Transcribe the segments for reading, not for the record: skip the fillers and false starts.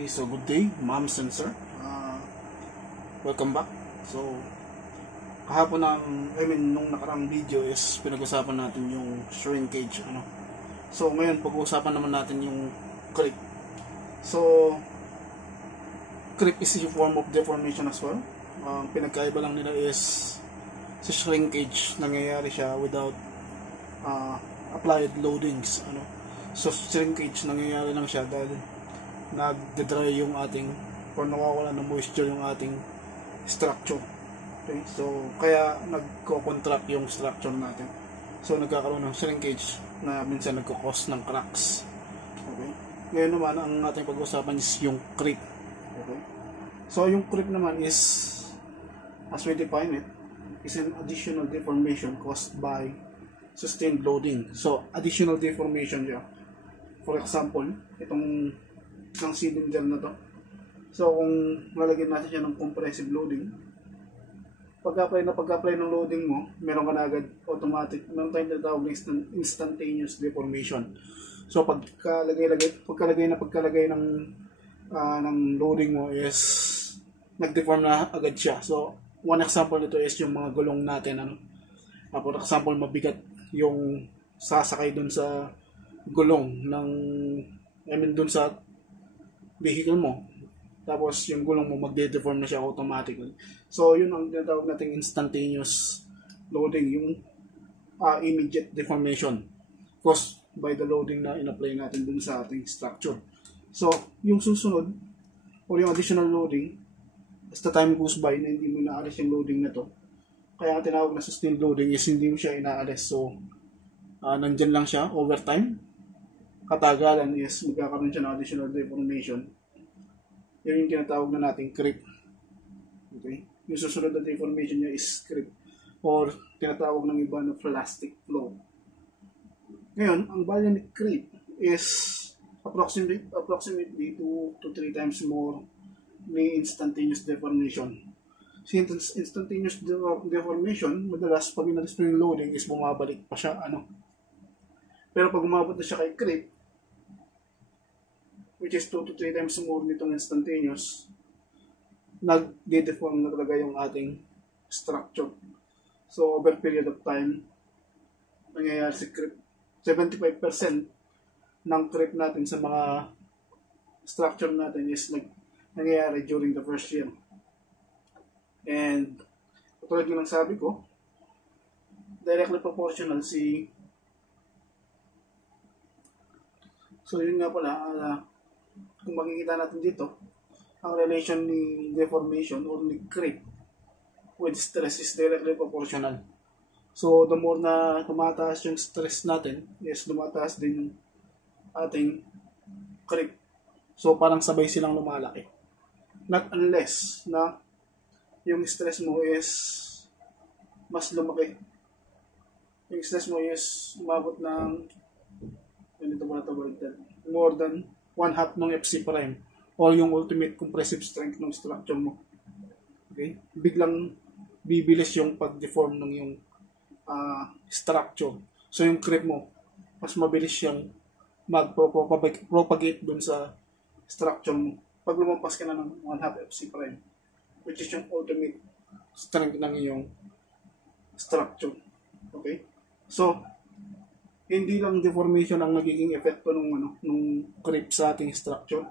Okay, so good day, ma'am and sir. Welcome back. So, kahapon nung nakarang video is pinag-usapan natin yung shrinkage, So, ngayon pag-uusapan naman natin yung creep. So, creep is a form of deformation as well. Ang pinagkaiba lang nila is sa shrinkage, nangyayari siya without applied loadings, So, shrinkage nangyayari lang siya dahil nagde-dry yung ating or nawawala ng moisture yung ating structure. Okay? So, kaya nagko-contract yung structure natin. So, nagkakaroon ng shrinkage na minsan nagko-cause ng cracks. Okay? Ngayon naman, ang ating pag-usapan is yung creep. Okay? So, yung creep naman is, as we define it, is an additional deformation caused by sustained loading. So, additional deformation siya. For example, itong ng cylinder na to. So, kung lalagyan natin siya ng compressive loading, pag-apply ng loading mo, meron ka na agad automatic, meron tayong tinatawag na instantaneous deformation. So, pagkalagay ng loading mo is nag-deform na agad siya. So, one example nito is yung mga gulong natin. For example, mabigat yung sasakay dun sa gulong dun sa vehicle mo, tapos yung gulong mo magde-deform na siya automatically. So yun ang tinatawag nating instantaneous loading, yung immediate deformation caused by the loading na in-apply natin dun sa ating structure. So yung susunod o yung additional loading, as the time goes by na hindi mo inaalis yung loading na to, kaya ang tinawag na sustained loading is hindi mo siya inaalis. So nandyan lang siya over time. Katagalan is magkakaroon siya ng additional deformation. Yan yung tinatawag na nating creep. Okay? Yung susunod na deformation niya is creep, or tinatawag ng iba na plastic flow. Ngayon, ang value ni creep is approximately 2 to 3 times more ni instantaneous deformation. Si instantaneous deformation, madalas pag inalis mo yung loading is bumabalik pa siya. Pero pag umabot na siya kay creep, which is 2 to 3 times more nitong instantaneous, nag-deform na talaga yung ating structure. So, over period of time, nangyayari si creep. 75% ng creep natin sa mga structure natin is nangyayari during the first year. And, tulad ng sabi ko, directly proportional So, yun nga pala, kung makikita natin dito, ang relation ni deformation or ni creep with stress is directly proportional. So, the more na tumataas yung stress natin, yes, tumataas din yung ating creep. So, parang sabay silang lumalaki. Not unless na yung stress mo is mas lumaki. Yung stress mo is umabot ng more than 1/2 ng FC prime or yung ultimate compressive strength ng structure mo. Okay? Biglang bibilis yung pag-deform ng yung structure. So yung creep mo, mas mabilis siyang mag-propagate dun sa structure mo. Pag lumampas ka na ng 1/2 FC prime, which is yung ultimate strength ng iyong structure. Okay? So, hindi lang deformation ang nagiging epekto nung creep sa ating structure.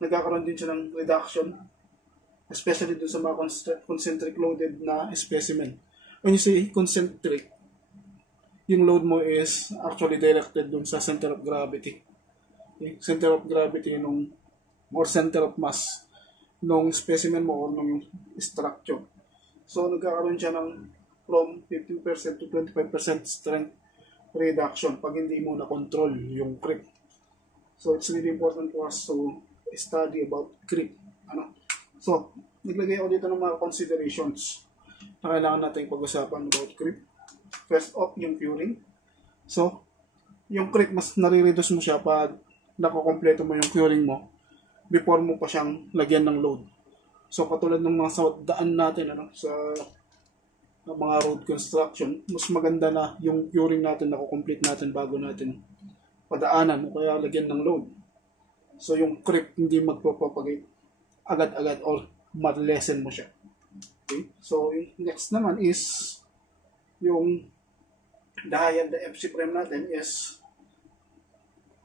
Nagkakaroon din siya ng reduction, especially dun sa mga concentric loaded na specimen. When you say concentric, yung load mo is actually directed dun sa center of gravity. Okay? Center of gravity or center of mass nung specimen mo or nung structure. So, nagkakaroon siya ng from 15% to 25% strength reduction pag hindi mo na-control yung creep. So, it's really important for us to study about creep. So, naglagay ako dito ng mga considerations na kailangan natin pag-usapan about creep. First off, yung curing. So, yung creep, mas nare-reduce mo siya pag nakukompleto mo yung curing mo before mo pa siyang lagyan ng load. So, katulad ng mga daan natin sa mga road construction, mas maganda na yung curing natin, nakukomplete natin bago natin padaanan o kaya lagyan ng load. So, yung creep hindi magpropagate agad-agad or ma-lessen mo siya. Okay? So, yung next naman is yung the FC frame natin is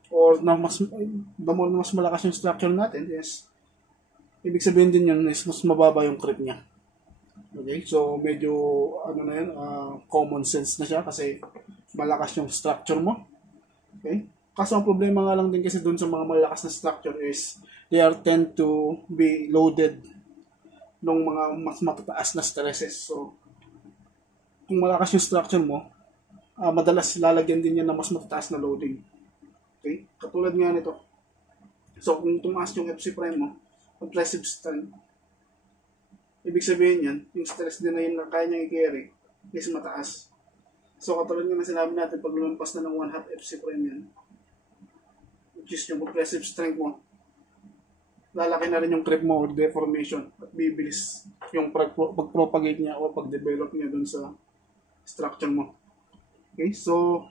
or na mas the more na mas malakas yung structure natin is ibig sabihin din yun is mas mababa yung creep niya. Okay? So, medyo ano na yun, common sense na siya kasi malakas yung structure mo. Okay? Kaso ang problema nga lang din kasi dun sa mga malakas na structure is they are tend to be loaded ng mga mas matataas na stresses. So, kung malakas yung structure mo, madalas lalagyan din yan na mas matataas na loading. Okay? Katulad nga nito. So, kung tumaas yung FC prime mo, compressive strength, ibig sabihin yan, yung stress din na yun na kaya niya i-carry is mataas. So, katulad nga na sinabi natin, pag lumampas na ng 1/2 FC prime yan, which is yung compressive strength mo, lalaki na rin yung creep mo or deformation at bibilis yung pag-propagate niya o pag-develop niya dun sa structure mo. Okay, so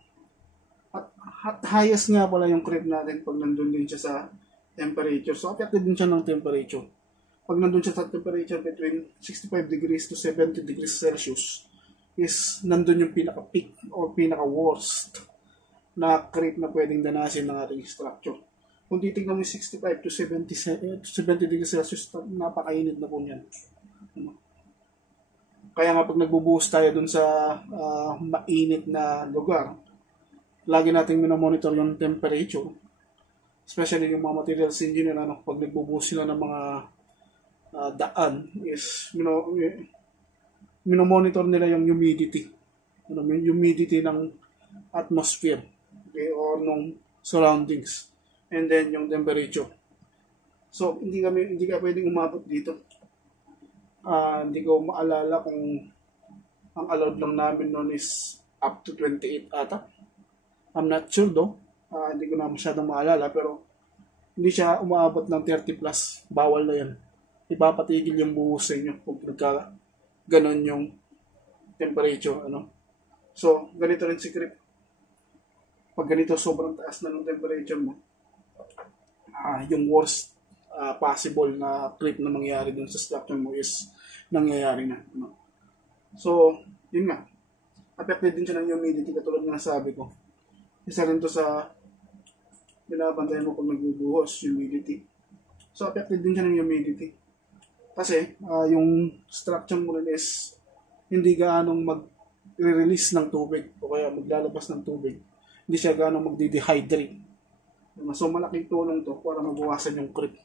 at highest nga pala yung creep natin pag nandun din siya sa temperature. So, affected din siya ng temperature. Pag nandun siya sa temperature between 65 degrees to 70 degrees Celsius is nandun yung pinaka-peak or pinaka-worst na creep na pwedeng danasin ng ating structure. Kung titignan mo yung 65 to 70 degrees Celsius, napakainit na po niyan. Kaya nga pag nagbubuhos tayo dun sa mainit na lugar, lagi nating minomonitor yung temperature. Especially yung mga materials engineer, pag nagbubuhos sila ng mga daan, is minomonitor nila yung humidity. Yung humidity ng atmosphere. Okay, or nung surroundings, and then yung temperature. So hindi ka pwedeng umabot dito. Hindi ko maalala kung ang allowed lang namin noon is up to 28 ata. I'm not sure though. Hindi ko na masyadong maalala, pero hindi siya umabot ng 30 plus. Bawal na yan. Ipapatigil yung buhos sa inyo kung ganon yung temperature. So ganito rin si creep. Pag ganito sobrang taas na ng temperature mo, yung worst possible na creep na mangyayari dun sa structure mo is nangyayari na. So, yun nga. Affected din siya ng humidity, katulad nga sabi ko. Isa rin to sa binabantayan mo pag nagbubuhos, humidity. So, affected din siya ng humidity. Kasi, yung structure mo rin is hindi gaanong mag-release ng tubig o kaya maglalabas ng tubig. Hindi siya gano'ng magdi-dehydrate. So, malaking tulong to para mabawasan yung creep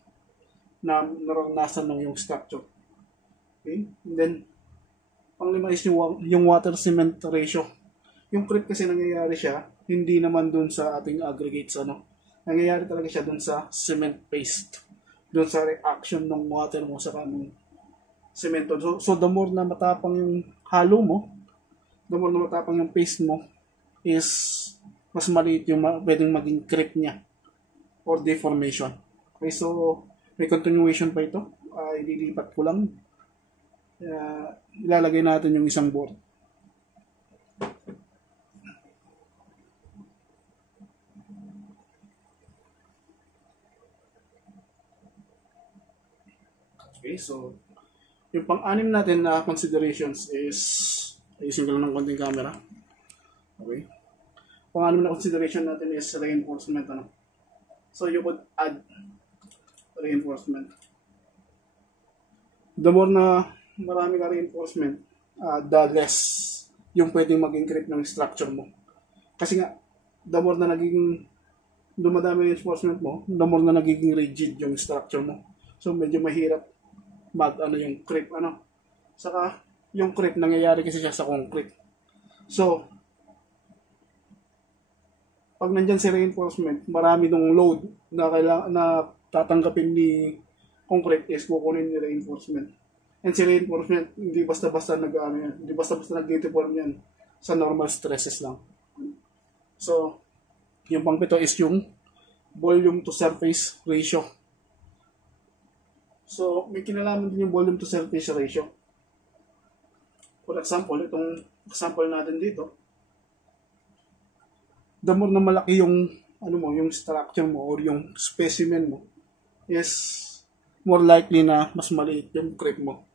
na naranasan ng yung structure. Okay? And then, panglima is yung water-cement ratio. Yung creep kasi nangyayari siya, hindi naman dun sa ating aggregates. Nangyayari talaga siya dun sa cement paste. Dun sa reaction ng water mo sa kanong semento. So, the more na matapang yung halo mo, the more na matapang yung paste mo, is mas maliit yung pwedeng maging creep niya or deformation. Okay, so may continuation pa ito. Ililipat ko lang. Ilalagay natin yung isang board. Okay, so yung pang-anim natin na considerations is ayusin ko lang ng konting camera. Okay. Pang-anim na consideration natin is reinforcement. So, you could add reinforcement. The more na marami ka reinforcement, the less yung pwedeng maging creep ng structure mo. Kasi nga, the more na nagiging dumadami reinforcement mo, the more na nagiging rigid yung structure mo. So, medyo mahirap yung creep. Saka, yung creep, nangyayari kasi siya sa concrete. So, pag nandyan si reinforcement, marami nung load na kailangan na tatanggapin ni concrete is kukunin ni reinforcement. And si reinforcement, hindi basta-basta yan. Hindi basta-basta nag-deform yan sa normal stresses lang. So, yung pang-pito is yung volume to surface ratio. So, may kinalaman din yung volume to surface ratio. For example, itong example natin dito, the more na malaki yung yung structure mo or yung specimen mo, is more likely na mas maliit yung creep mo.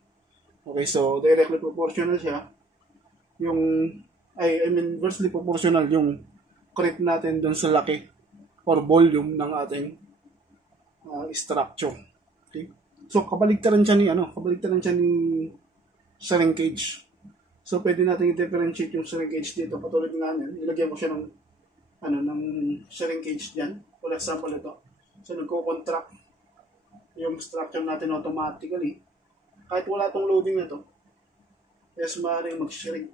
Okay, so directly proportional siya. Inversely proportional yung creep natin dun sa laki or volume ng ating structure. Okay? So kabaligtaran siya ni shrinkage. So pwede natin i-differentiate yung shrinkage dito. Katulad nga niyan, ilagyan ko siya ng shrinkage diyan. For example ito. So nagko-contract yung structure natin automatically. Kahit wala tong loading na to, is maaaring mag-shrink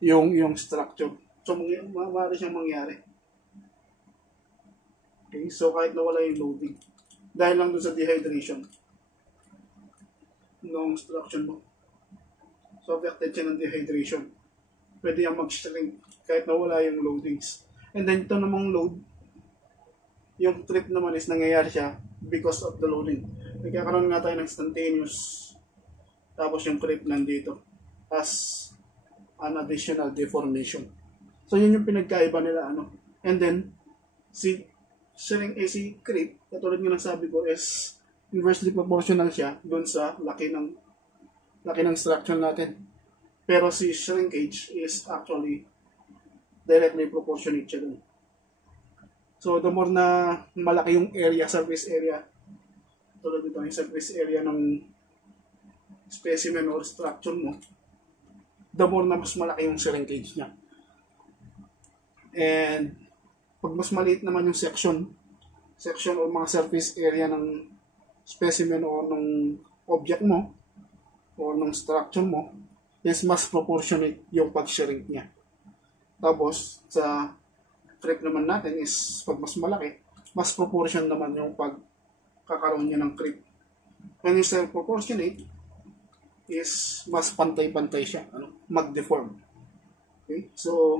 yung structure. So maaari siyang mangyari. Okay, so kahit nawala yung loading, dahil lang doon sa dehydration ng structure mo. So affected siya ng dehydration. Pwede yung mag-shrink kahit nawala yung loadings. And then ito namang load, yung trip naman is nangyayari siya because of the loading. Nagkakaroon nga tayo ng instantaneous, tapos yung creep nandito as an additional deformation. So yun yung pinagkaiba nila And then si creep, katulad nga ng sabi ko, is inversely proportional siya dun sa laki ng structure natin. Pero si shrinkage is actually directly proportionate siya dun. So the more na malaki yung surface area, tulad dito yung surface area ng specimen or structure mo, the more na mas malaki yung shrinkage niya. And pag mas maliit naman yung section o mga surface area ng specimen o ng object mo o ng structure mo, is mas proportionate yung pag-shrink niya. Tapos sa creep naman natin is pag mas malaki, mas proportion naman yung pagkakaroon niya ng creep. When it's proportionate, is mas pantay-pantay siya, mag-deform. Okay? So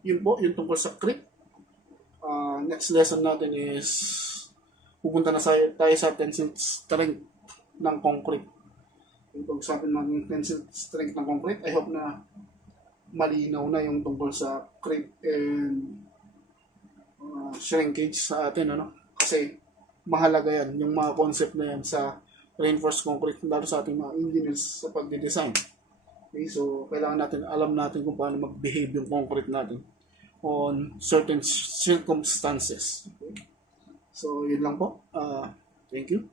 yun po, yung tungkol sa creep. Next lesson natin is pupunta na tayo sa tensile strength ng concrete. Yung pag-usapan natin ng tensile strength ng concrete, I hope na malinaw na yung tungkol sa creep and shrinkage sa atin. Kasi mahalaga yan, yung mga concept na yan sa reinforced concrete, lalo sa ating mga engineers sa pagde-design. Okay, so kailangan alam natin kung paano mag-behave yung concrete natin on certain circumstances. Okay? So, yun lang po. Thank you.